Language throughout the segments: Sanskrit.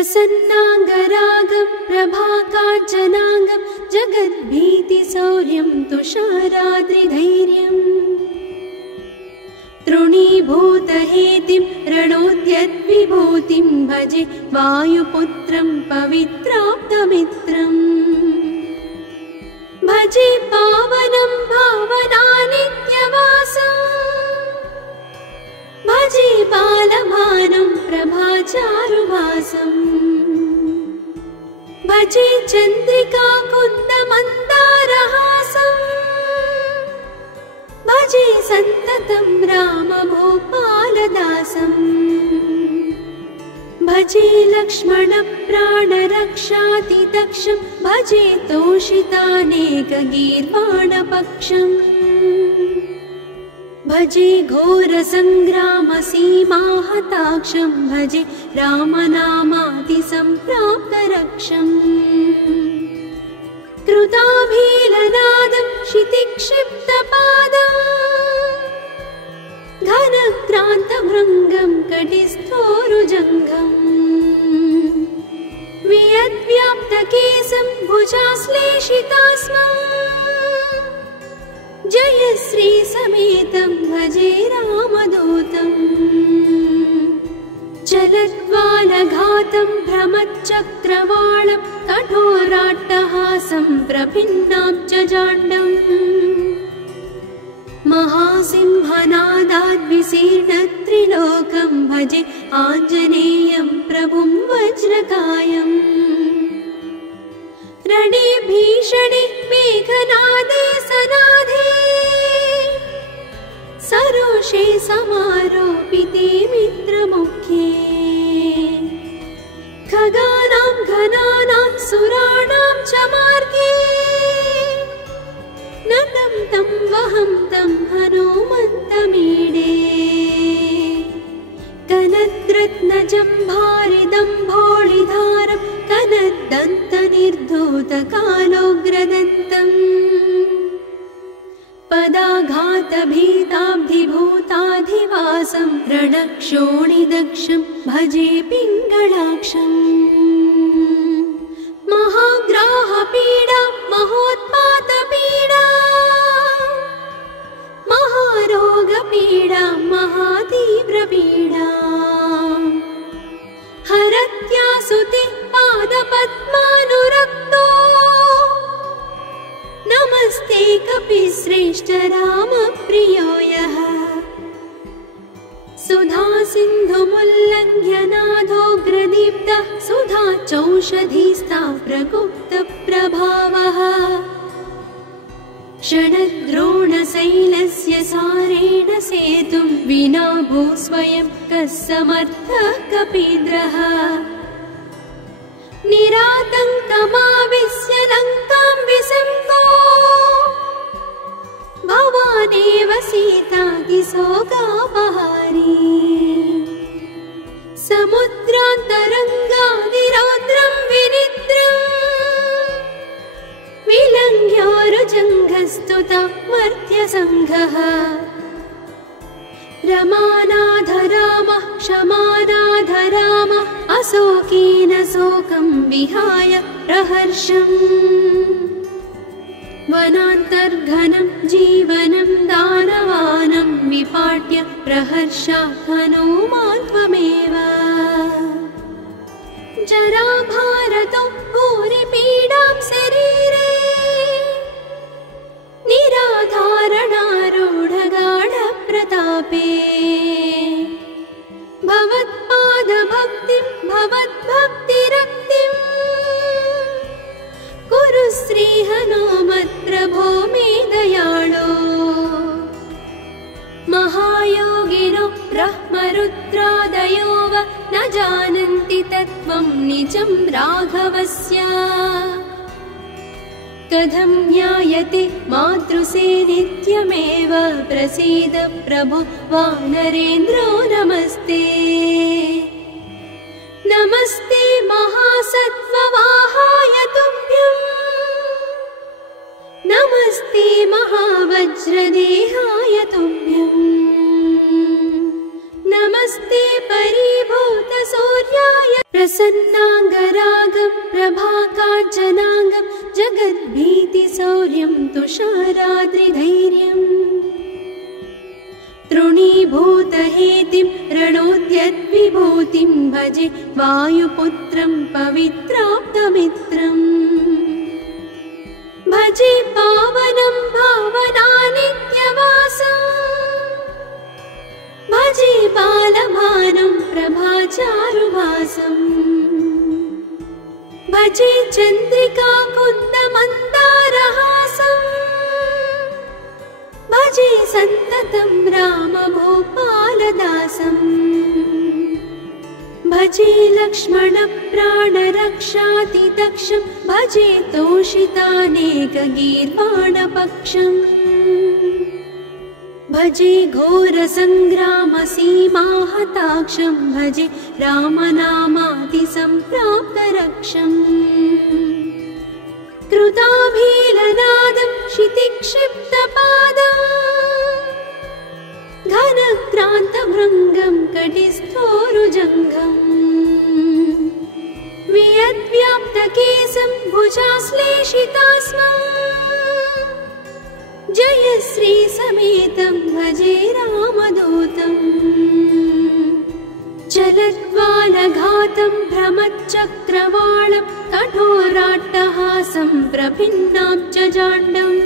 प्रसन्नाङ्गरागं प्रभाकाञ्चनाङ्गं जगद्भीतिशौर्यं तुषाराद्रिधैर्यम् तृणीभूतहेतिं रणोद्यद्विभूतिं भजे वायुपुत्रं पवित्राप्तमित्रम् भजे पावनं भावनानित्यवासम् भजे बालभानुं प्रभाचारुभासम् भजे चन्द्रिकाकुन्दमन्दारहासम् भजे सन्ततं रामभूपालदासम् भजे लक्ष्मणप्राणरक्षातिदक्षं भजे तोषितानेकगीर्वाणपक्षम् भजे घोरसङ्ग्रामसीमाहताक्षं भजे रामनामातिसम्प्राप्तरक्षम् कृताभीलनादं क्षितिक्षिप्तपादम् घनक्रान्तभृङ्गं कटिस्थोरुजङ्घम् वियद्व्याप्तकेशं भुजाश्लेषितास्मम् जयश्री समेतं भजे रामदूतम् चलद्वालघातं भ्रमच्चक्रवालं कठोराट्टहासं प्रभिन्नाब्जजाण्डम् महासिंहनादाद्विशीर्णत्रिलोकं भजे आञ्जनेयं प्रभुं वज्रकायम् रणे भीषणे मेघनादे सनाधे सरोषे समारोपिते मित्रमुख्ये खगानां घनानां सुराणां च मार्गे नतं तं वहं तं हनुमन्तमीडे कनद्रत्नजम्भारिदम्भोळिधारं कनद्दन्तनिर्धूतकालोग्रदन्तम् पदाघातभीताब्धिभूताधिवासं रणक्षोणिदक्षं भजे पिङ्गळाक्षम् महाग्राहपीडा महोत्पातपीडा महारोगपीडा महातीव्रपीडा हरत्यासुते पादपद्मानुरक्तो नमस्ते कपिश्रेष्ठ रामप्रियो यः सुधा सिन्धुमुल्लङ्घ्य नादोग्रदीप्तः सुधा चौषधीस्ता प्रगुप्तप्रभावः षडद्रोणशैलस्य सारेण सेतुं विना भूस्वयं कः समर्थः कपीन्द्रः निरातङ्कमाविश्य लङ्कां विसङ्गो भवानेव सीतातिशोकापहारी समुद्रान्तरङ्गादिरौद्रं विनिद्रम् विलङ्घ्योरुजङ्घस्तुता मर्त्यसङ्घः रमानाथ रामः क्षमानाथ रामः अशोकेन शोकं विहाय प्रहर्षम् वनान्तर्घनं जीवनं दानवानं विपाट्य प्रहर्षात् हनुमान् त्वमेव जराभारतो भूरिपीडां शरीरे निराधारणारूढगाढप्रतापे भवत्पादभक्तिं भवद्भक्तिरक्तिं कुरु श्रीहनुमत्प्रभो मे दयाळो महायोगिनो ब्रह्मरुद्रादयो वा न जानन्ति तत्त्वं निजं राघवस्य कथं ज्ञायते मातृसे नित्यमेव प्रसीद प्रभो वानरेन्द्रो नमस्ते नमस्ते महासत्त्ववाहाय तुभ्यम् नमस्ते महावज्रदेहाय तुभ्यम् नमस्ते परिभूतसूर्याय प्रसन्नाङ्गरागं प्रभाकाञ्चनाङ्गं जगद्भीतिशौर्यं तुषाराद्रिधैर्यम् तृणीभूतहेतिं रणोद्यद्विभूतिं भजे वायुपुत्रं पवित्राप्तमित्रम् भजे पावनं भावनानित्यवासम् भजे बालभानं प्रभाचारुभासम् भजे चन्द्रिका कुन्दमन्दारहासम् भजे सन्ततं रामभूपालदासम् भजे लक्ष्मणप्राणरक्षातिदक्षं भजे तोषितानेकगीर्वाणपक्षम् भजे घोरसङ्ग्रामसीमाहताक्षं भजे रामनामातिसम्प्राप्तरक्षम् कृताभीलनादं क्षितिक्षिप्तपादम् घनक्रान्तभृङ्गं कटिस्थोरुजङ्घम् वियद्व्याप्तकेशं भुजाश्लेषितास्मम् जयश्रीसमेतं भजे रामदूतम् चलद्वालघातं भ्रमच्चक्रवालं कठोराट्टहासं प्रभिन्नाब्जजाण्डम्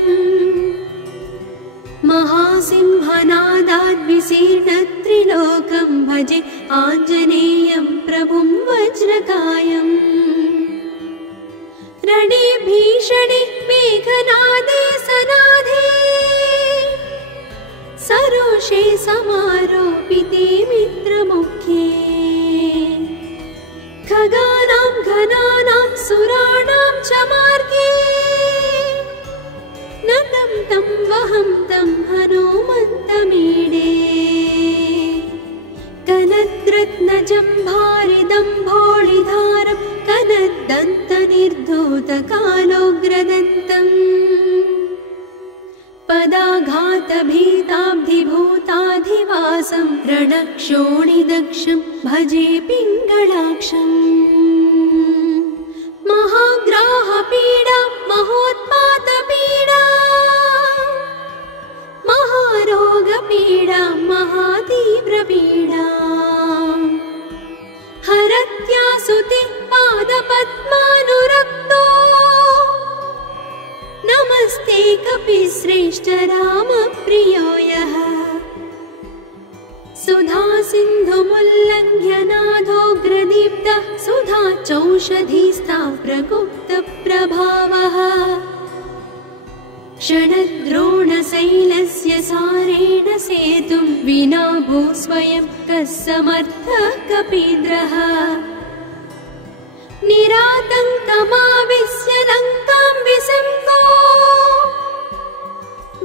महासिंहनादाद्विशीर्णत्रिलोकं भजे आञ्जनेयं प्रभुं वज्रकायम् रणे भीषणे मेघनादे सनाधे सरोषे समारोपिते मित्रमुख्ये खगानां घनानां सुराणां च मार्गे नतं तं वहं तं हनुमन्तमीडे कनद्रत्नजम्भारिदम्भोळिधारं कनद्दन्तनिर्धूतकालोग्रदन्तम् पदाघातभीताब्धिभूताधिवासं रणक्षोणिदक्षं भजे पिङ्गळाक्षम् महाग्राहपीडा महोत्पातपीडा महारोगपीडा महातीव्रपीडा हरत्यासुते पादपद्मानुरक्तो नमस्ते कपिश्रेष्ठ रामप्रियो यः सुधा सिन्धुमुल्लङ्घ्य नाथोग्रदीप्तः सुधा चौषधीस्था प्रगुप्तप्रभावः षडद्रोणशैलस्य सारेण सेतुं विना भूस्वयं कः समर्थः कपीन्द्रः निरातङ्कमाविश्य लङ्कां विसङ्गो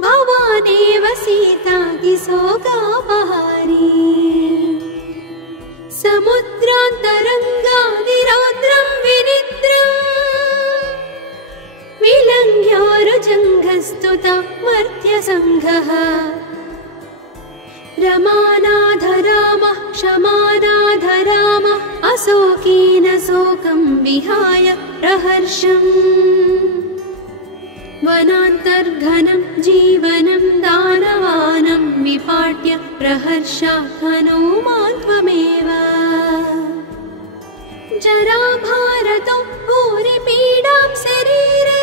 भवानेव सीतातिशोकापहारी समुद्रान्तरङ्गादिरौद्रं विनिद्रम् विलङ्घ्योरुजङ्घस्तुता मर्त्यसङ्घः रमानाथ रामः क्षमानाथ रामः अशोकेन शोकं विहाय प्रहर्षम् वनान्तर्घनं जीवनं दानवानं विपाट्य प्रहर्षा हनुमान् त्वमेव जराभारतो भूरिपीडां शरीरे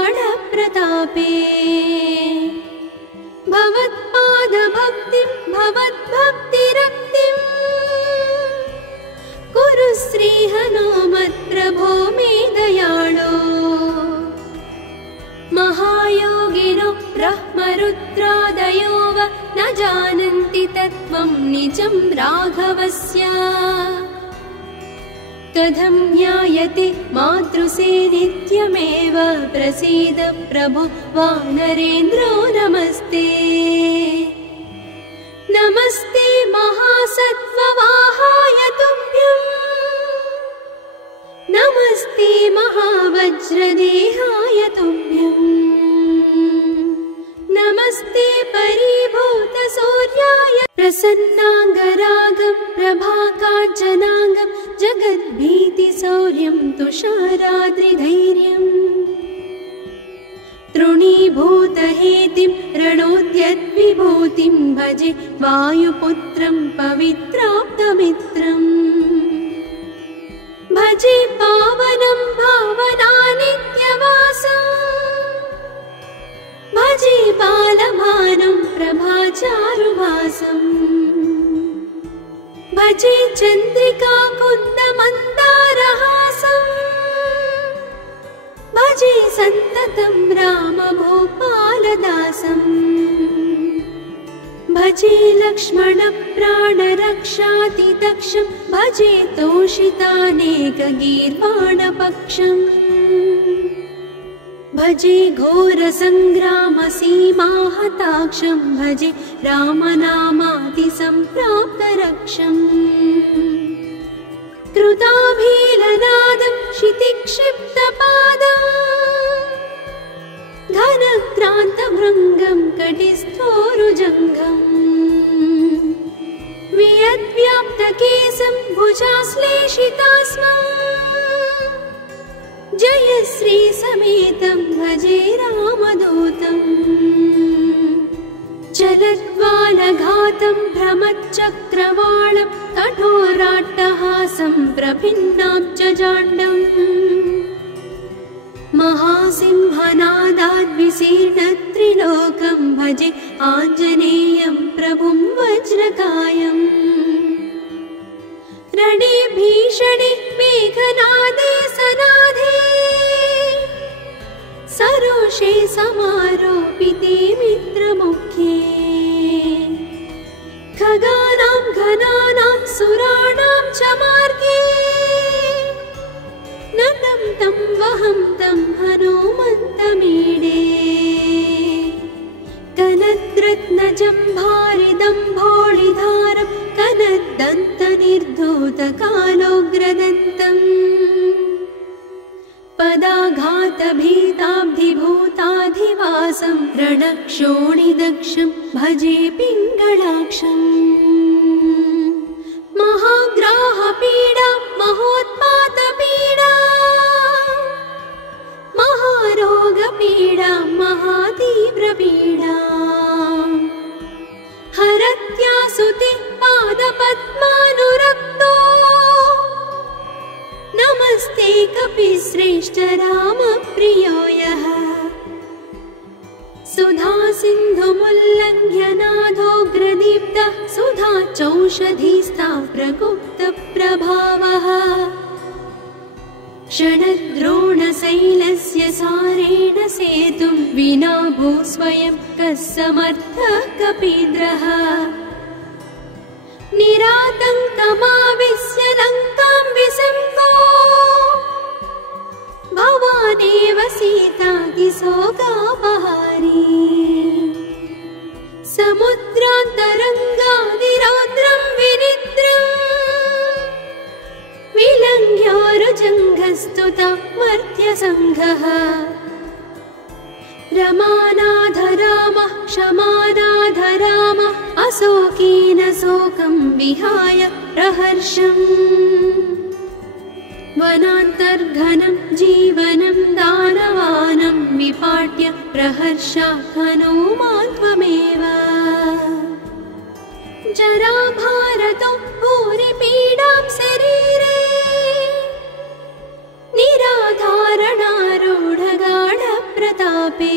निराधारणारूढगाढप्रतापे भवत्पादभक्तिं भवद्भक्तिरक्तिं कुरु श्रीहनुमत्प्रभो मे दयाळो महायोगिनो ब्रह्मरुद्रादयो वा न जानन्ति तत्त्वं निजं राघवस्य कथं ज्ञायते मातृसेनित्यमेव प्रसीद प्रभो वानरेन्द्रो नमस्ते नमस्ते महासत्त्ववाहाय तुभ्यं नमस्ते महावज्रदेहाय तुभ्यं नमस्ते परिभूतसूर्याय प्रसन्नाङ्गरागं प्रभाकाञ्चनाङ्गं जगद्भीतिशौर्यं तुषाराद्रिधैर्यम् तृणीभूतहेतिं रणोद्यद्विभूतिं भजे वायुपुत्रं पवित्राप्तमित्रम् भजे पावनं भावनानित्यवासम् भजे बालभानुं प्रभाचारुभासम् भजे चन्द्रिका कुन्दमन्दारहासम् भजे सन्ततं रामभूपालदासम् भजे लक्ष्मणप्राणरक्षातिदक्षं भजे तोषितानेकगीर्वाणपक्षम् भजे घोरसङ्ग्रामसीमाहताक्षं भजे रामनामातिसम्प्राप्तरक्षम् कृताभीलनादं क्षितिक्षिप्तपादम् घनक्रान्तभृङ्गं कटिस्थोरुजङ्घम् वियद्व्याप्तकेशं भुजाश्लेषितास्मम् जयश्रीसमेतं भजे रामदूतम् चलद्वालघातं भ्रमच्चक्रवालं कठोराट्टहासं प्रभिन्नाब्जजाण्डम् महासिंहनादाद्विशीर्णत्रिलोकं भजे आञ्जनेयं प्रभुं वज्रकायम् रणे भीषणे मेघनादे सनाधे सरोषे समारोपिते मित्रमुख्ये खगानां घनानां सुराणां च मार्गे नतं तं वहं तं हनुमन्तमीडे कनद्रत्नजम्भारिदम्भोळिधारं कनद्दन्तनिर्धूतकालोग्रदन्तम् पदाघातभीताब्धिभूताधिवासं रणक्षोणिदक्षं भजे पिङ्गळाक्षम् महाग्राहपीडा महोत्पातपीडा महारोगपीडा महातीव्रपीडा हरत्यासुते पादपद्मानुरक्तो नमस्ते कपिश्रेष्ठ रामप्रियो यः सुधा सिन्धुमुल्लङ्घ्य नाथोग्रदीप्तः सुधा चौषधीस्था प्रगुप्तप्रभावः षडद्रोणशैलस्य सारेण सेतुं विना भूस्वयं कः समर्थः कपीन्द्रः निरातङ्कमाविश्य लङ्कां विशम्भो भवानेव सीतातिशोकापहारी समुद्रान्तरङ्गादिरौद्रं विनिद्रम् विलङ्घ्योरुजङ्घस्तुता मर्त्यसङ्घः रमानाथ रामः क्षमानाथ रामः अशोकेन शोकं विहाय प्रहर्षम् वनान्तर्घनं जीवनं दानवानं विपाट्य प्रहर्षात् हनूमान् त्वमेव जराभारतो भूरिपीडां शरीरे निराधारणारूढगाढप्रतापे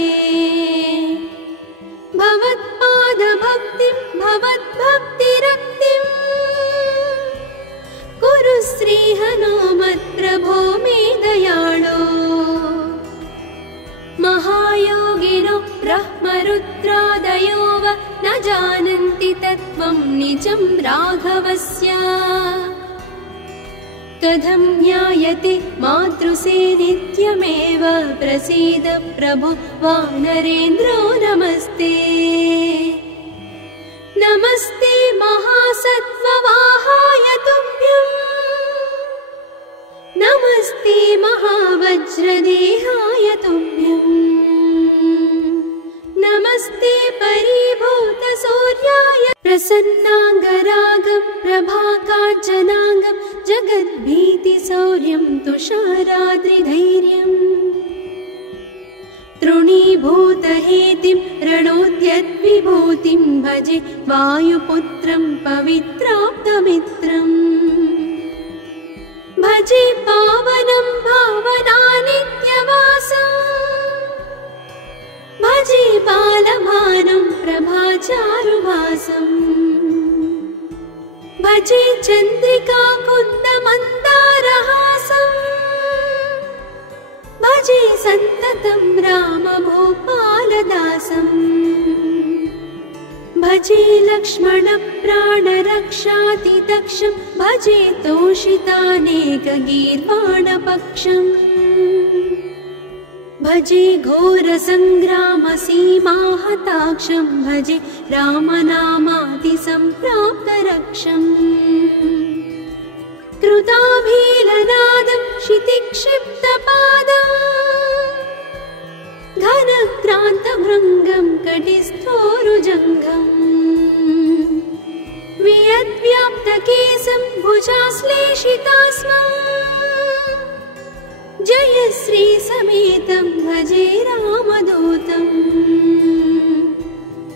भवत्पादभक्तिं भवद्भक्तिरक्तिम् कुरु श्रीहनुमत्प्रभो मे दयाळो महायोगिनो ब्रह्मरुद्रादयो वा न जानन्ति तत्त्वं निजं राघवस्य कथं ज्ञायते मातृसे नित्यमेव प्रसीद प्रभो वानरेन्द्रो नमस्ते नमस्ते महासत्त्ववाहाय तुभ्यम् नमस्ते महावज्रदेहाय तुभ्यम् नमस्ते परिभूतसूर्याय प्रसन्ना प्रभाकाञ्चनाङ्गं जगद्भीतिशौर्यं तुषाराद्रिधैर्यम् तृणीभूतहेतिं रणोद्यद्विभूतिं भजे वायुपुत्रं पवित्राप्तमित्रम् भजे पावनं भावनानित्यवासम् भजे बालभानुं प्रभाचारुभासम् भजे चन्द्रिका कुन्दमन्दारहासम् भजे सन्ततं रामभूपालदासम् भजे लक्ष्मणप्राणरक्षातिदक्षं भजे तोषितानेकगीर्वाणपक्षम् भजे घोरसङ्ग्रामसीमाहताक्षं भजे रामनामातिसम्प्राप्तरक्षम् कृताभीलनादं क्षितिक्षिप्तपादम् घनक्रान्तभृङ्गं कटिस्थोरुजङ्घम् वियद्व्याप्तकेशं भुजाश्लेषितास्मम् जयश्रीसमेतं भजे रामदूतम्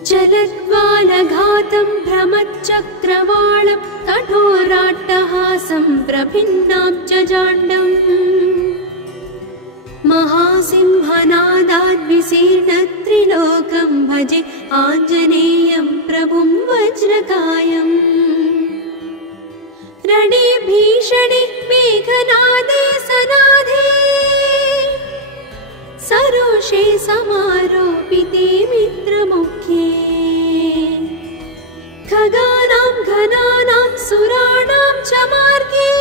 चलद्वालघातं भ्रमच्चक्रवालं कठोराट्टहासं प्रभिन्नाब्जजाण्डम् महासिंहनादाद्विशीर्णत्रिलोकं भजे आञ्जनेयं प्रभुं वज्रकायम् रणे भीषणे मेघनादे सनादे सरोषे समारोपिते मित्रमुख्ये खगानां घनानां सुराणां च मार्गे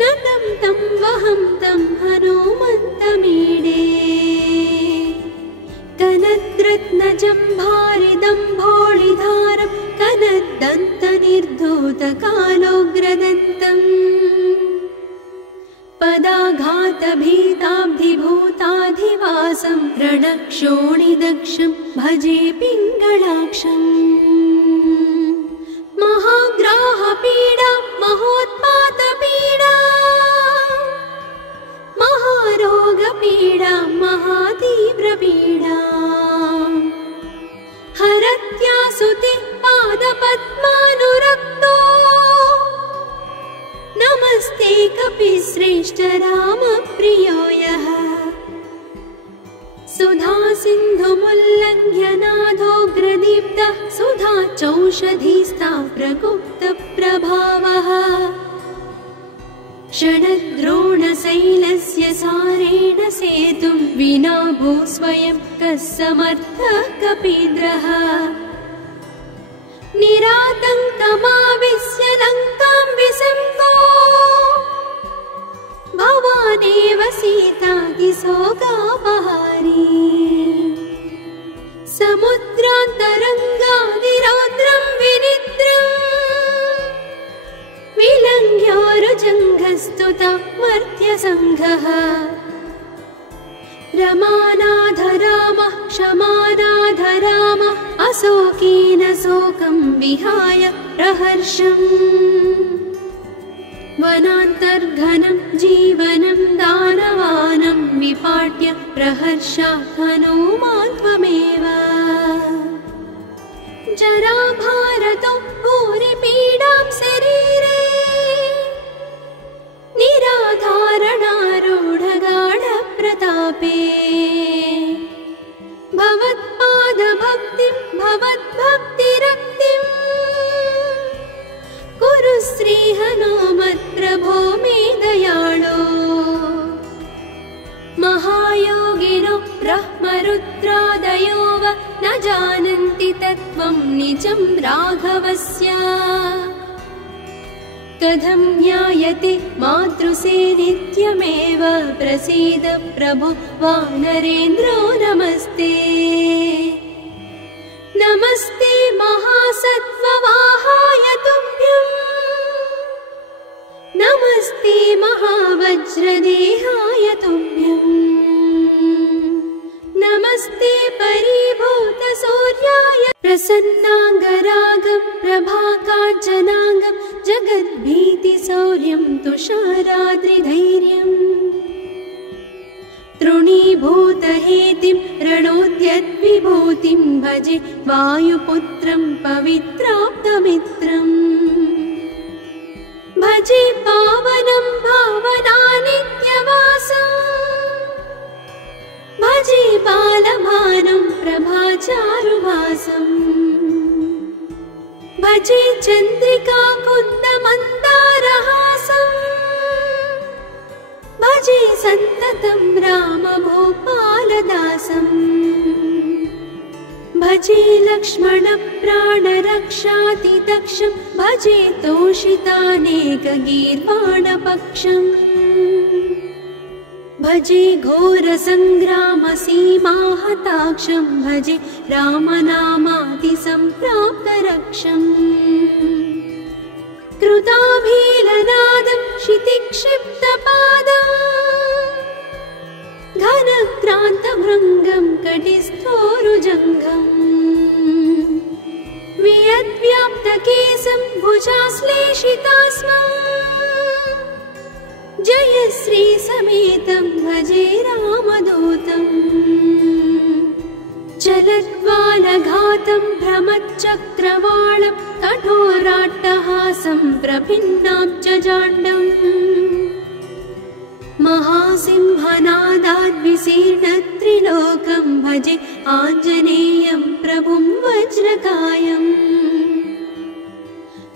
नतं तं वहं तं हनुमन्तमीडे कनद्रत्नजम्भारिदम्भोळिधारं कनद्दन्तनिर्धूतकालोग्रदन्तम् पदाघातभीताब्धिभूताधिवासं रणक्षोणिदक्षं भजे पिङ्गळाक्षम् महाग्राहपीडा महोत्पातपीडा महारोगपीडा महातीव्रपीडा हरत्यासुते पादपद्मानुरक्तो नमस्ते कपिश्रेष्ठ रामप्रियो यः सुधा सिन्धुमुल्लङ्घ्य नाथोग्रदीप्तः सुधा चौषधीस्ता प्रगुप्तप्रभावः षडद्रोणशैलस्य सारेण सेतुं विना भूस्वयं कः समर्थः कपीन्द्रः निरातङ्कमाविश्य लङ्कां विसम्पो भवानेव सीतातिशोकापहारी समुद्रान्तरङ्गादिरौद्रं विनिद्रम् विलङ्घ्योरुजङ्घस्तुता मर्त्यसङ्घः रमानाथ रामः क्षमानाथ रामः अशोकेन शोकं विहाय प्रहर्षम् वनान्तर्घनं जीवनं दानवानं विपाट्य प्रहर्षात् हनुमान् त्वमेव जराभारतो भूरिपीडां शरीरे निराधारणारूढगाढप्रतापे भवत्पादभक्तिं भवद्भक्तिरक्तिं कुरु श्रीहनुमत्प्रभो मे दयाळो महायोगिनो ब्रह्मरुद्रादयो वा न जानन्ति तत्त्वं निजं राघवस्य कथं ज्ञायते मातृसे नित्यमेव प्रसीद प्रभो वानरेन्द्रो नमस्ते नमस्ते महासत्त्ववाहाय तुभ्यं नमस्ते महावज्रदेहाय तुभ्यं नमस्ते परिभूतसूर्याय प्रसन्नाङ्गरागं प्रभाका काञ्चनाङ्गं जगद्भीतिशौर्यं तुषाराद्रिधैर्यम् तृणीभूतहेतिं रणोद्यद्विभूतिं भजे वायुपुत्रं पवित्राप्तमित्रम् भजे पावनं भावनानित्यवासम् भजे बालभानुं प्रभाचारुभासम् भजे चन्द्रिका कुन्दमन्दारहासम् भजे सन्ततं रामभूपालदासम् भजे लक्ष्मणप्राणरक्षातिदक्षं भजे तोषितानेकगीर्वाणपक्षम् भजे घोरसङ्ग्रामसीमाहताक्षं भजे रामनामातिसम्प्राप्तरक्षम् कृताभीलनादं क्षितिक्षिप्तपादम् घनक्रान्तभृङ्गं कटिस्थोरुजङ्घम् वियद्व्याप्तकेशं भुजाश्लेषितास्मम् जयश्रीसमेतं भजे रामदूतम् चलद्वालघातं भ्रमच्चक्रवालं कठोराट्टहासं प्रभिन्नाब्जजाण्डम् महासिंहनादाद्विशीर्णत्रिलोकं भजे आञ्जनेयं प्रभुं वज्रकायम्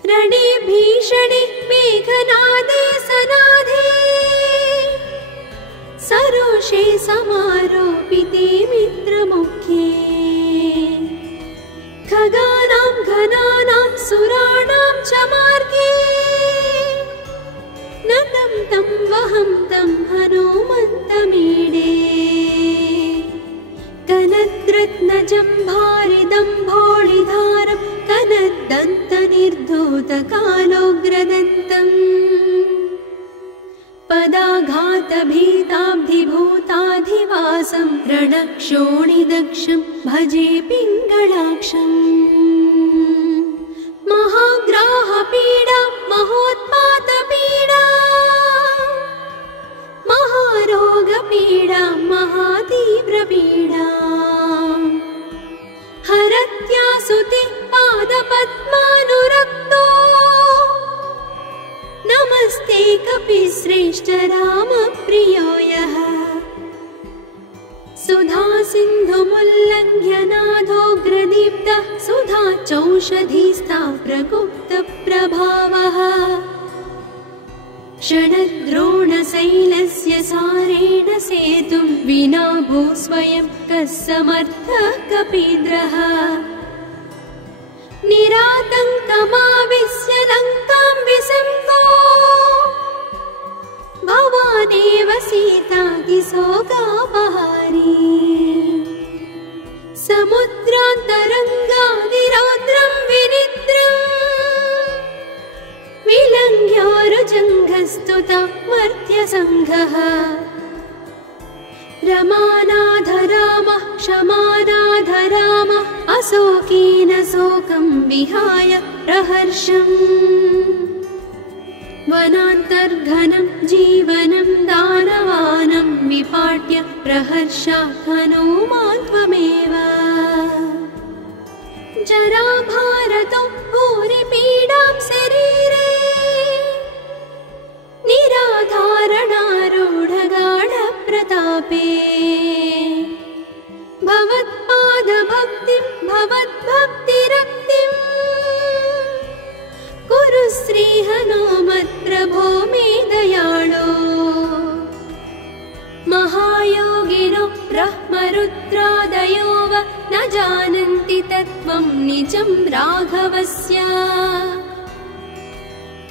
रणे भीषणे मेघनादे सनाधे सरोषे समारोपिते मित्रमुख्ये खगानां घनानां सुराणां च मार्गे नतं तं वहं तं हनुमन्तमीडे कनद्रत्नजम्भारिदम्भोळिधारं कनद्दन्तनिर्धूतकालोग्रदन्तम् पदाघातभीताब्धिभूताधिवासं रणक्षोणिदक्षं भजे पिङ्गळाक्षम् महाग्राहपीडा महोत्पातपीडा महारोगपीडा महातीव्रपीडा हरत्यासुते पादपद्मानुरक्तो नमस्ते कपिश्रेष्ठ रामप्रियो यः सुधा सिन्धुमुल्लङ्घ्य नाथोग्रदीप्तः सुधा चौषधीस्था प्रगुप्तप्रभावः षडद्रोणशैलस्य सारेण सेतुं विना भूस्वयं कः समर्थः कपीन्द्रः निरातङ्कमाविश्य लङ्कां विसङ्गो भवानेव सीतातिशोकापहारी समुद्रान्तरङ्गादिरौद्रं विनिद्रम् विलङ्घ्योरुजङ्घस्तुता मर्त्यसङ्घः रमानाथ रामः क्षमानाथ रामः अशोकेन शोकं विहाय प्रहर्षम् वनान्तर्घनं जीवनं दानवानं विपाट्य प्रहर्षात् हनूमान् त्वमेव जराभारतो भूरिपीडां शरीरे निराधारणारूढगाढप्रतापे भवत्पादभक्तिं भवद्भक्तिरक्तिम् कुरु श्रीहनुमत्प्रभो मे दयाळो महायोगिनो ब्रह्मरुद्रादयो वा न जानन्ति तत्त्वं निजं राघवस्य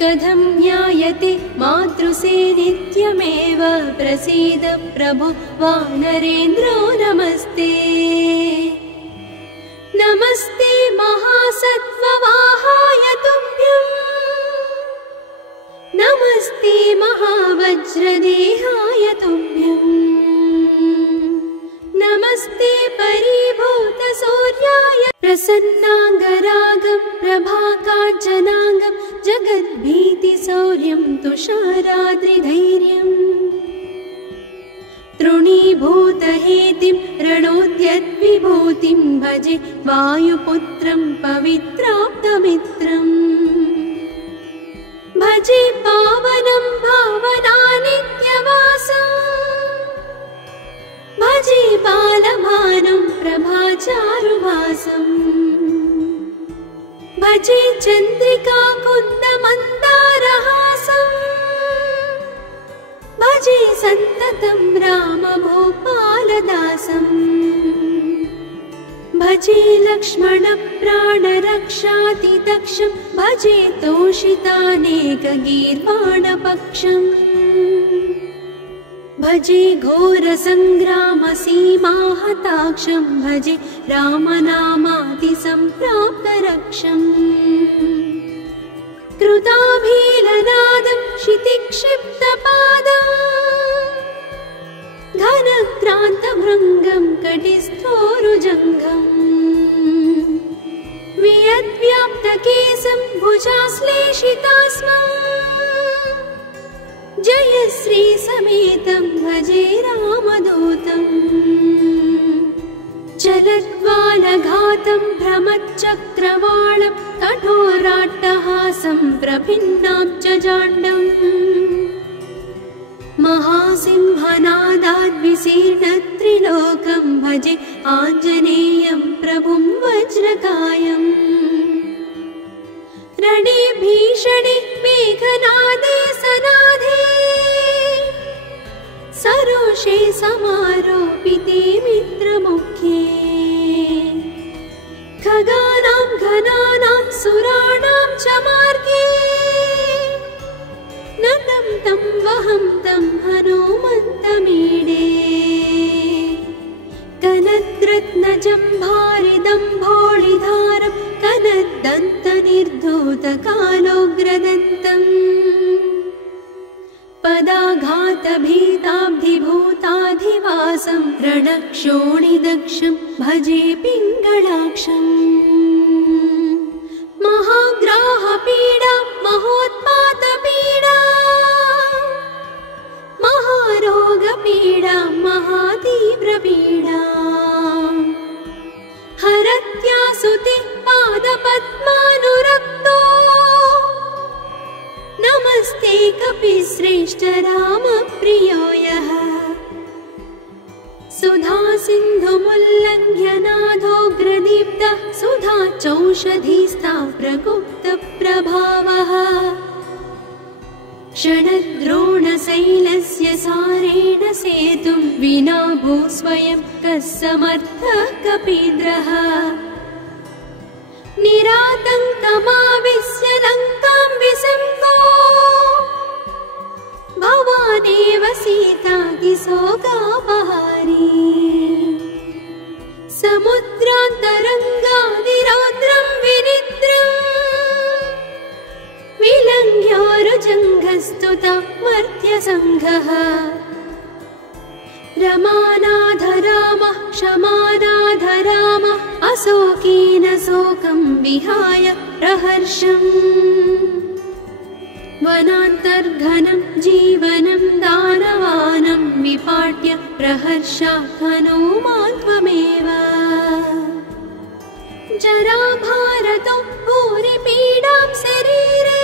कथं ज्ञायते मातृसे नित्यमेव प्रसीद प्रभो वानरेन्द्रो नमस्ते नमस्ते महासत्त्ववाहाय तुभ्यं नमस्ते महावज्रदेहाय तुभ्यं नमस्ते परिभूतसूर्याय प्रसन्नाङ्गरागं प्रभाकाञ्चनाङ्गं जगद्भीतिशौर्यं तुषाराद्रिधैर्यम् तृणीभूतहेतिं रणोद्यद्विभूतिं भजे वायुपुत्रं पवित्राप्तमित्रम् भजे पावनं भावनानित्यवासम् भजे बालभानुं प्रभाचारुभासम् भजे चन्द्रिकाकुन्दमन्दारहासम् भजे सन्ततं रामभूपालदासम् भजे लक्ष्मणप्राणरक्षातिदक्षं भजे तोषितानेकगीर्वाणपक्षम् भजे घोरसङ्ग्रामसीमाहताक्षं भजे रामनामातिसम्प्राप्तरक्षम् कृताभीलनादं क्षितिक्षिप्तपादम् घनक्रान्तभृङ्गं कटिस्थोरुजङ्घम् वियद्व्याप्तकेशं भुजाश्लेषितास्मम् जयश्रीसमेतं भजे रामदूतम् चलद्वालघातं भ्रमच्चक्रवालं कठोराट्टहासं प्रभिन्नाब्जजाण्डम् महासिंहनादाद्विशीर्णत्रिलोकं भजे आञ्जनेयं प्रभुं वज्रकायम् रणे भीषणे मेघनादे सनाधे सरोषे समारोपिते मित्रमुख्ये खगानां घनानां सुराणां च मार्गे नतं तं वहं तं हनुमन्तमीडे कनद्रत्नजम्भारिदम्भोळिधारं कनद्दन्तनिर्धूतकालोग्रदन्तम् पदाघातभीताब्धिभूताधिवासं रणक्षोणिदक्षं भजे पिङ्गळाक्षम् महाग्राहपीडा महोत्पातपीडा महारोगपीडा महातीव्रपीडा हरत्यासुते पादपद्मानुरक्तो नमस्ते कपिश्रेष्ठ रामप्रियो यः सुधा सिन्धुमुल्लङ्घ्य नाथोग्रदीप्तः सुधा चौषधीस्ता प्रगुप्तप्रभावः षडद्रोणशैलस्य सारेण सेतुं विना भूस्वयं कः समर्थः कपीन्द्रः निरातङ्कमाविश्य लङ्कां विसम्भो भवानेव सीतातिशोकापहारी समुद्रान्तरङ्गादिरौद्रं विनिद्रम् विलङ्घ्योरुजङ्घस्तुता मर्त्यसङ्घः रमानाथ रामः क्षमानाथ रामः अशोकेन शोकं विहाय प्रहर्षम् वनान्तर्घनं जीवनं दानवानं विपाट्य प्रहर्षात् हनुमान् त्वमेव जराभारतो भूरिपीडां शरीरे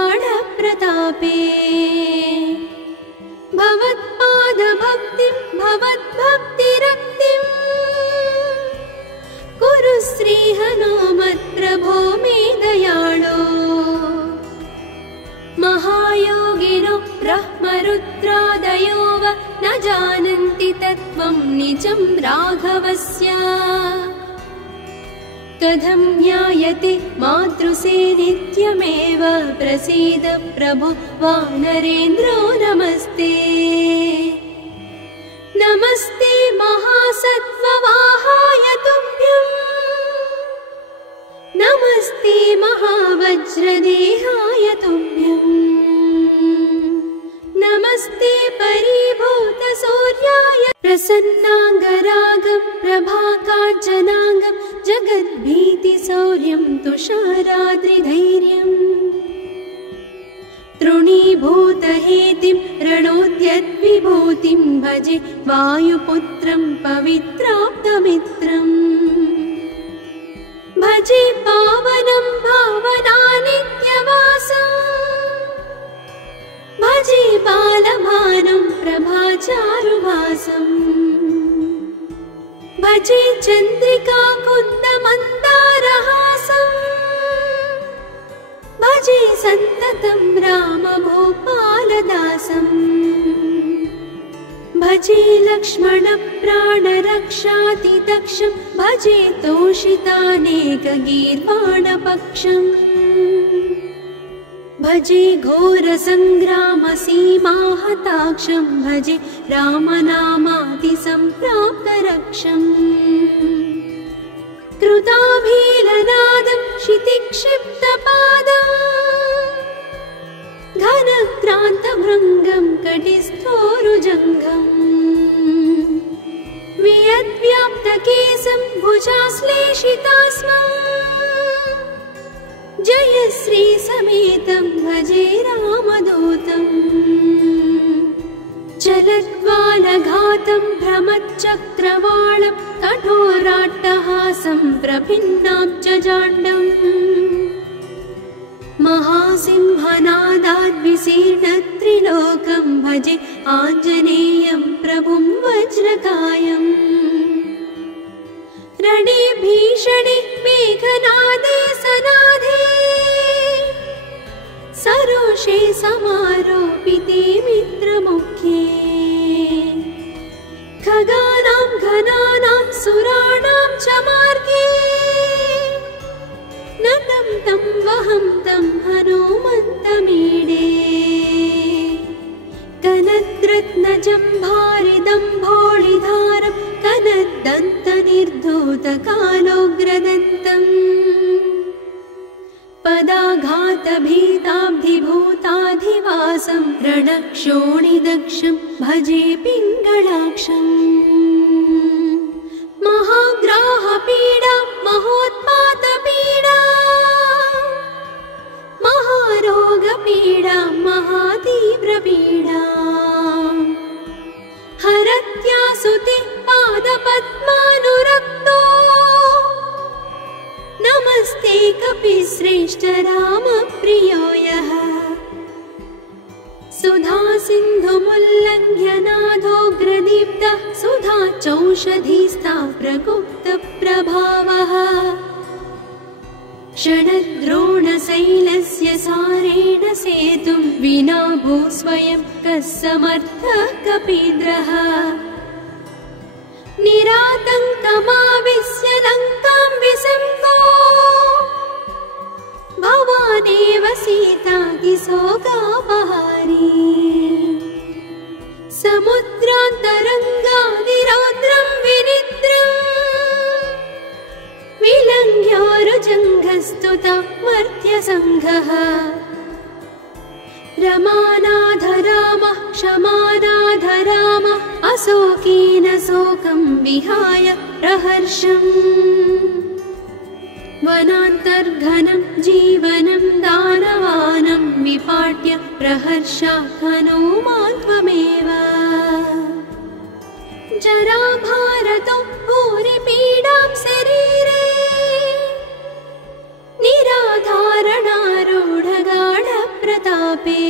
निराधारणारूढगाढप्रतापे भवत्पादभक्तिं भवद्भक्तिरक्तिं कुरु श्रीहनुमत्प्रभो मे दयाळो महायोगिनो ब्रह्मरुद्रादयो वा न जानन्ति तत्त्वं निजं राघवस्य कथं ज्ञायते मातृसे नित्यमेव प्रसीद प्रभो वानरेन्द्रो नमस्ते नमस्ते महासत्त्ववाहाय तुभ्यम् नमस्ते महावज्रदेहाय तुभ्यम् नमस्ते परिभूतसूर्याय प्रसन्नाङ्गरागं प्रभाकाञ्चनाङ्गं जगद्भीतिशौर्यं शौर्यं तुषाराद्रिधैर्यम् तृणीभूतहेतिं रणोद्यद्विभूतिं भजे वायुपुत्रं पवित्राप्तमित्रम् भजे पावनं भावनानित्यवासम् भजे बालभानं प्रभाचारुभासम् भजे चन्द्रिका कुन्दमन्दारहासम् भजे सन्ततं रामभूपालदासम् भजे लक्ष्मणप्राणरक्षातिदक्षं भजे तोषितानेकगीर्वाणपक्षम् भजे घोरसङ्ग्रामसीमाहताक्षं भजे रामनामातिसम्प्राप्तरक्षम् कृताभीलनादं क्षितिक्षिप्तपादम् घनक्रान्तभृङ्गं कटिस्थोरुजङ्घम् वियद्व्याप्तकेशं भुजाश्लेषितास्मम् जयश्री समेतं भजे रामदूतम् चलद्वालघातं भ्रमच्चक्रवालं कठोराट्टहासं प्रभिन्नाब्जजाण्डम् महासिंहनादाद्विशीर्णत्रिलोकं भजे आञ्जनेयं प्रभुं वज्रकायम् रणे भीषणे मेघनादे सनाधे सरोषे समारोपिते मित्रमुख्ये खगानां घनानां सुराणां च मार्गे नतं तं वहं तं हनुमन्तमीडे कनद्रत्नजम्भारिदम्भोळिधारं कनद्दन्तनिर्धूतकालोग्रदन्तम् पदाघातभीताब्धिभूताधिवासं रणक्षोणिदक्षं भजे पिङ्गळाक्षम् महाग्राहपीडा महोत्पातपीडा महारोगपीडा महातीव्रपीडा हरत्यासुते पादपद्मानुरक्तो नमस्ते कपिश्रेष्ठ रामप्रियो यः सुधा सिन्धुमुल्लङ्घ्य नाथोग्रदीप्तः सुधा चौषधीस्था प्रगुप्तप्रभावः षडद्रोणशैलस्य सारेण सेतुं विना भूस्वयं कः समर्थः कपीन्द्रः निरातङ्कमाविश्य लङ्कां विसम्भो भवानेव सीतातिशोकापहारी समुद्रान्तरङ्गादिरौद्रं विनिद्रम् विलङ्घ्योरुजङ्घस्तुता मर्त्यसङ्घः रमानाथ रामः क्षमानाथ रामः अशोकेन शोकं विहाय प्रहर्षम् वनान्तर्घनं जीवनं दानवानं विपाट्य प्रहर्षात् हनुमान् त्वमेव जराभारतो भूरिपीडां शरीरे निराधारणारूढगाढप्रतापे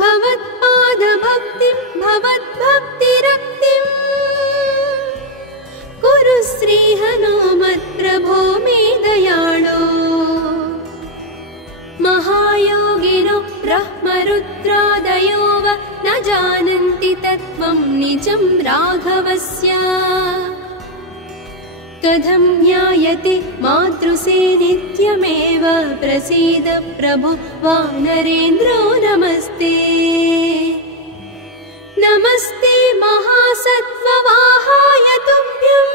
भवत्पादभक्तिं भवद्भक्तिरक्तिं कुरु श्रीहनुमत्प्रभो मे दयाळो महायोगिनो ब्रह्मरुद्रादयो वा न जानन्ति तत्त्वं निजं राघवस्य कथं ज्ञायते मातृसे नित्यमेव प्रसीद प्रभो वानरेन्द्रो नमस्ते नमस्ते महासत्त्ववाहाय तुभ्यं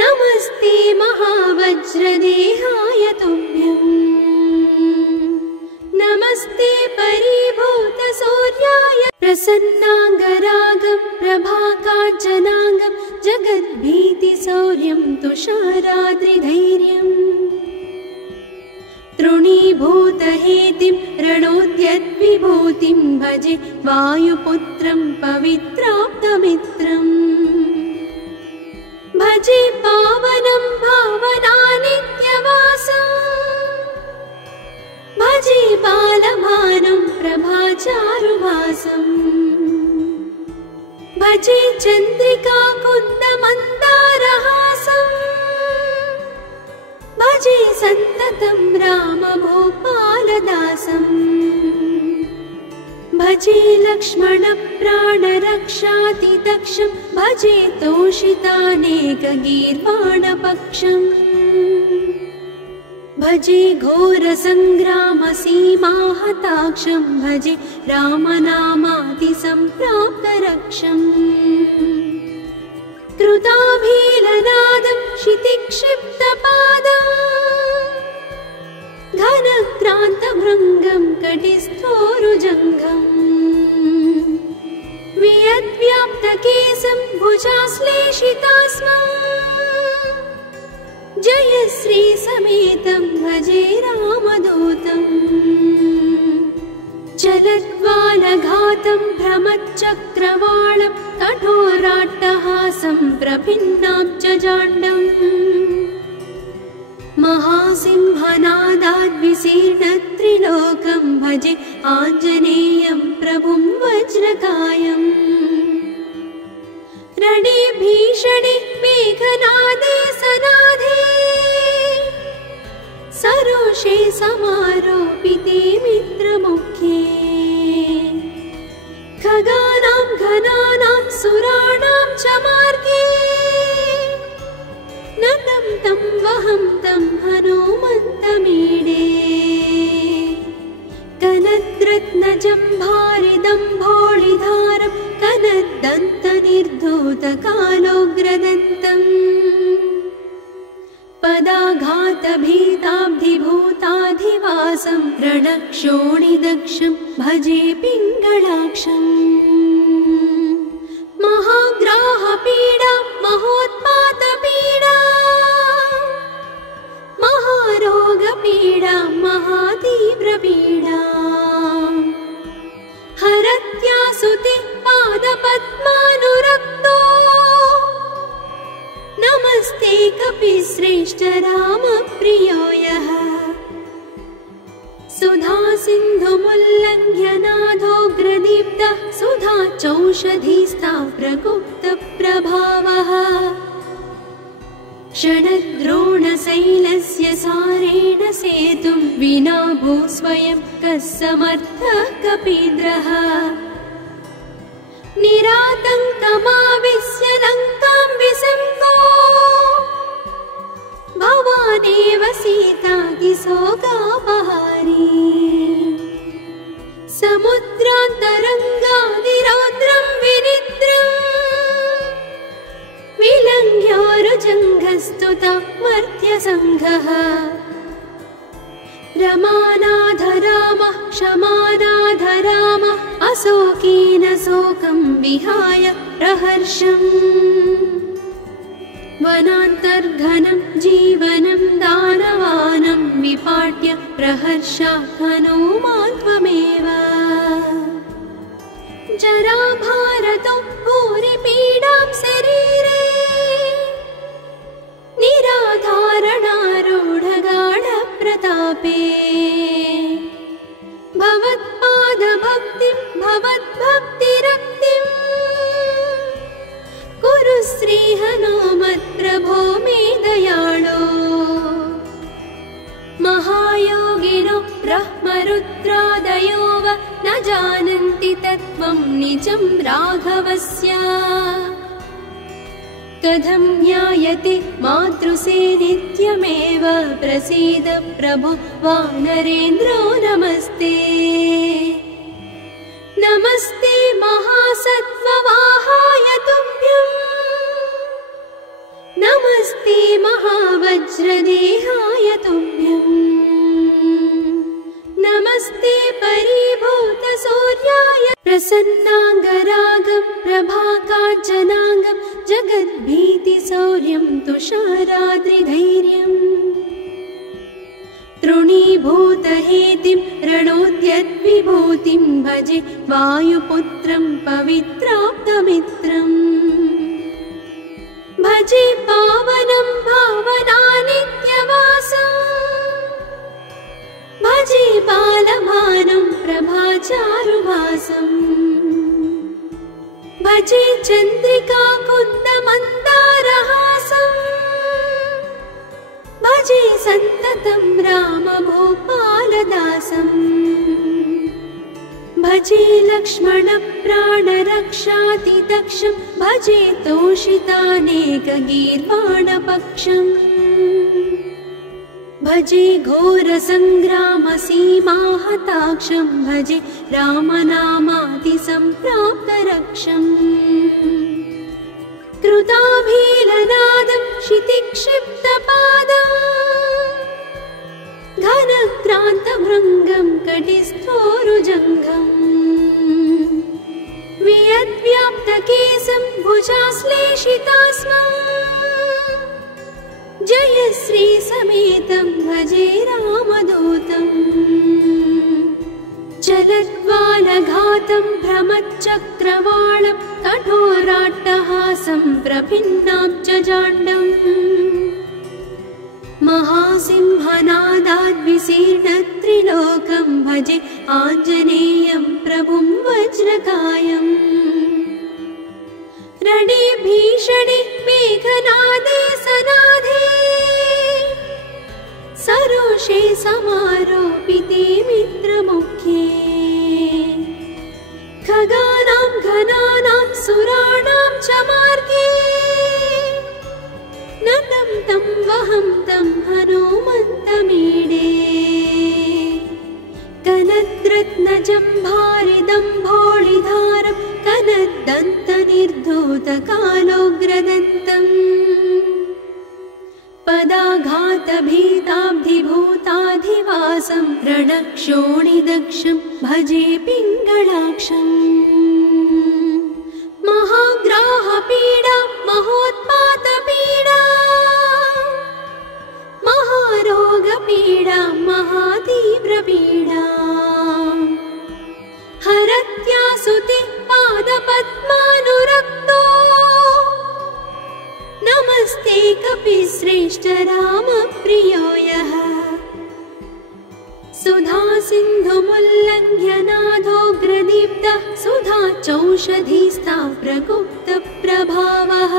नमस्ते महावज्रदेहाय तुभ्यं नमस्ते परिभूतसूर्याय प्रसन्नाङ्गरागं प्रभाकाञ्चनाङ्गं जगद्भीतिशौर्यं तुषाराद्रिधैर्यम् तृणीभूतहेतिं रणोद्यद्विभूतिं भजे वायुपुत्रं पवित्राप्तमित्रम् भजे पावनं भावनानित्यवासम् भजे बालभानुं प्रभाचारुभासम् भजे चन्द्रिका कुन्दमन्दारहासम् भजे सन्ततं रामभूपालदासम् भजे लक्ष्मणप्राणरक्षातिदक्षं भजे तोषितानेकगीर्वाणपक्षम् भजे घोरसङ्ग्रामसीमाहताक्षं भजे रामनामातिसम्प्राप्तरक्षम् कृताभीलनादं क्षितिक्षिप्तपादम् घनक्रान्तभृङ्गं कटिस्थोरुजङ्घम् वियद्व्याप्तकेशं भुजाश्लेषितास्मम् जयश्रीसमेतं भजे रामदूतम् चलद्वालघातं भ्रमच्चक्रवालं कठोराट्टहासं प्रभिन्नाब्जजाण्डम् महासिंहनादाद्विशीर्णत्रिलोकं भजे आञ्जनेयं प्रभुं वज्रकायम् रणे भीषणे मेघनादे सनाधे सरोषे समारोपिते मित्रमुख्ये खगानां घनानां सुराणां च मार्गे नतं तं वहं तं हनुमन्तमीडे कनद्रत्नजम्भारिदम्भोळिधारं कनद्दन्तनिर्धूतकालोग्रदन्तम् पदाघातभीताब्धिभूताधिवासं रणक्षोणिदक्षं भजे पिङ्गळाक्षम् महाग्राहपीडा महोत्पातपीडा महारोगपीडा महातीव्रपीडा हरत्यासुते पादपद्मानुरक्तो नमस्ते कपिश्रेष्ठ रामप्रियो यः सुधा सिन्धुमुल्लङ्घ्य नाथोग्रदीप्तः सुधा चौषधीस्था प्रकुप्तप्रभावः षडद्रोणशैलस्य सारेण सेतुं विना भूस्वयं कः समर्थः कपीन्द्रः निरातङ्कमाविश्य लङ्कां विसम्पो भवानेव सीतातिशोकापहारी समुद्रान्तरङ्गादिरौद्रं विनिद्रम् विलङ्घ्योरुजङ्घस्तुता मर्त्यसङ्घः रमानाथ रामः क्षमानाथ रामः अशोकेन शोकं विहाय प्रहर्षम् वनान्तर्घनं जीवनं दानवानं विपाट्य प्रहर्षात् हनुमान् त्वमेव जराभारतो भूरिपीडां शरीरे निराधारणारूढगाढप्रतापे भवत्पादभक्तिं भवद्भक्तिरक्तिम् कुरु श्रीहनुमत्प्रभो मे दयाळो महायोगिनो ब्रह्मरुद्रादयो वा न जानन्ति तत्त्वं निजं राघवस्य कथं ज्ञायते मातृसे नित्यमेव प्रसीद प्रभो वानरेन्द्रो नमस्ते नमस्ते महासत्त्ववाहाय तुभ्यम् नमस्ते महावज्रदेहाय तुभ्यम् नमस्ते परिभूतसूर्याय प्रसन्नाङ्गरागं प्रभाकाञ्चनाङ्गं जगद्भीतिशौर्यं तुषाराद्रिधैर्यम् तृणीभूतहेतिं रणोद्यद्विभूतिं भजे वायुपुत्रं पवित्राप्तमित्रम् भजे पावनं भावनानित्यवासम् भजे बालभानं प्रभाचारुभासम् भजे चन्द्रिका कुन्दमन्दारहासम् भजे सन्ततं रामभूपालदासम् भजे लक्ष्मणप्राणरक्षातिदक्षं भजे तोषितानेकगीर्वाणपक्षम् भजे घोरसङ्ग्रामसीमाहताक्षं भजे रामनामातिसम्प्राप्तरक्षम् कृताभीलनादं क्षितिक्षिप्तपादम् घनक्रान्तभृङ्गं कटिस्थोरुजङ्घम् वियद्व्याप्तकेशं भुजाश्लेषितास्मम् जयश्रीसमेतं भजे रामदूतम् चलद्वालघातं भ्रमच्चक्रवालं कठोराट्टहासं प्रभिन्नाब्जजाण्डम् महासिंहनादाद्विशीर्णत्रिलोकं भजे आञ्जनेयं प्रभुं वज्रकायम् रणे भीषणे मेघनादे सनादे सरोषे समारोपिते मित्रमुख्ये खगानां घनानां सुराणां च मार्गे नतं तं वहं तं हनुमन्तमीडे कनद्रत्नजम्भारिदम्भोळिधारं कनद्दन्तनिर्धूतकालोग्रदन्तम् पदाघातभीताब्धिभूताधिवासं रणक्षोणिदक्षं भजे पिङ्गळाक्षम् महाग्राहपीडा महोत्पातपीडा महारोगपीडा महातीव्रपीडा हरत्यासुते पादपद्मानुरक्तो नमस्ते कपिश्रेष्ठ रामप्रियो यः सुधा सिन्धुमुल्लङ्घ्य नाथोग्रदीप्तः सुधा चौषधीस्था प्रगुप्तप्रभावः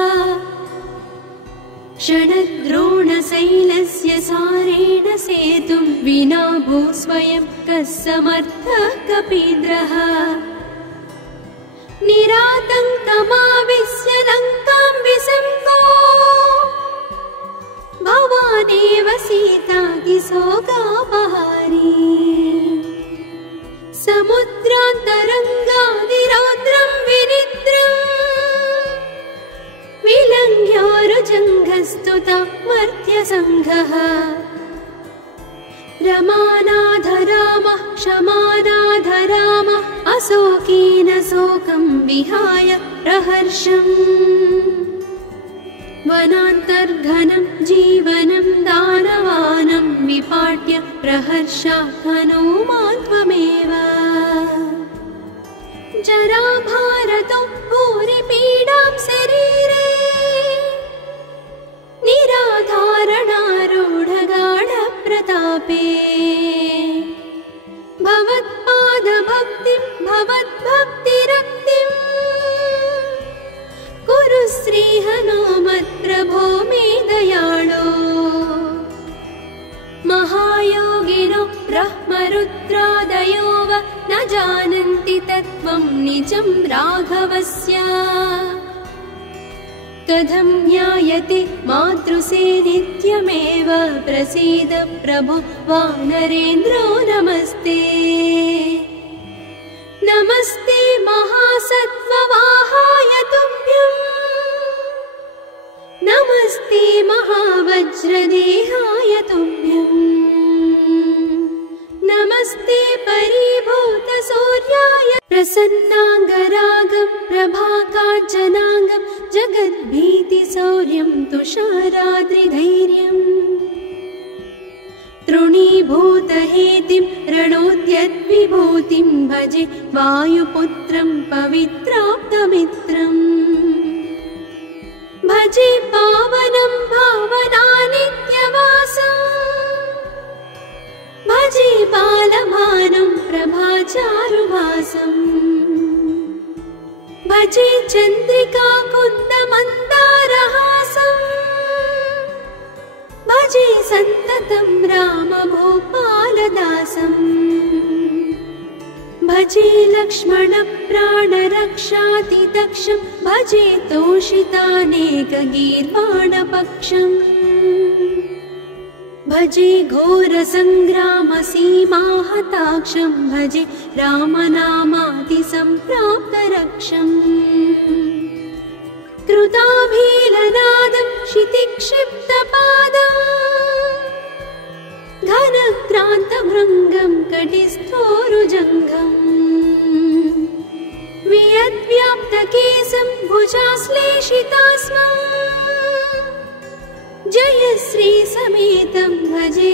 षडद्रोणशैलस्य सारेण सेतुं विना भूस्वयं कः समर्थः कपीन्द्रः निरातङ्कमाविश्य लङ्कां विसङ्गो भवानेव सीतातिशोकापहारी समुद्रान्तरङ्गादिरौद्रं विनिद्रम् विलङ्घ्योरुजङ्घस्तुता मर्त्यसङ्घः रमानाथ रामः क्षमानाथ रामः अशोकेन शोकं विहाय प्रहर्षम् वनान्तर्घनं जीवनं दानवानं विपाट्य प्रहर्षात् हनुमान् त्वमेव जराभारतो भूरिपीडां शरीरे निराधारणारूढगाढप्रतापे भवत्पादभक्तिं भवद्भक्तिरक्तिं कुरु श्रीहनुमत्प्रभो मे दयाळो महायोगिनो ब्रह्मरुद्रादयो वा न जानन्ति तत्त्वं निजं राघवस्य कथं ज्ञायते मातृसे नित्यमेव प्रसीद प्रभो वानरेन्द्रो नमस्ते नमस्ते महासत्त्ववाहाय तुभ्यं नमस्ते महावज्रदेहाय तुभ्यं नमस्ते परिभूतसूर्याय प्रसन्नाङ्गरागं प्रभाकाञ्चनाङ्गं जगद्भीतिशौर्यं तुषाराद्रिधैर्यम् तृणीभूतहेतिं रणोद्यद्विभूतिं भजे वायुपुत्रं पवित्राप्तमित्रम् भजे पावनं भावनानित्यवासम् भजे बालभानुं प्रभाचारुभासम् भजे चन्द्रिका कुन्दमन्दारहासम् भजे सन्ततं रामभूपालदासम् भजे लक्ष्मणप्राणरक्षातिदक्षं भजे तोषितानेकगीर्वाणपक्षम् भजे घोरसङ्ग्रामसीमाहताक्षं भजे रामनामातिसम्प्राप्तरक्षम् कृताभीलनादं क्षितिक्षिप्तपादम् घनक्रान्तभृङ्गं कटिस्थोरुजङ्घम् वियद्व्याप्तकेशं भुजाश्लेषितास्मम् जयश्रीसमेतं भजे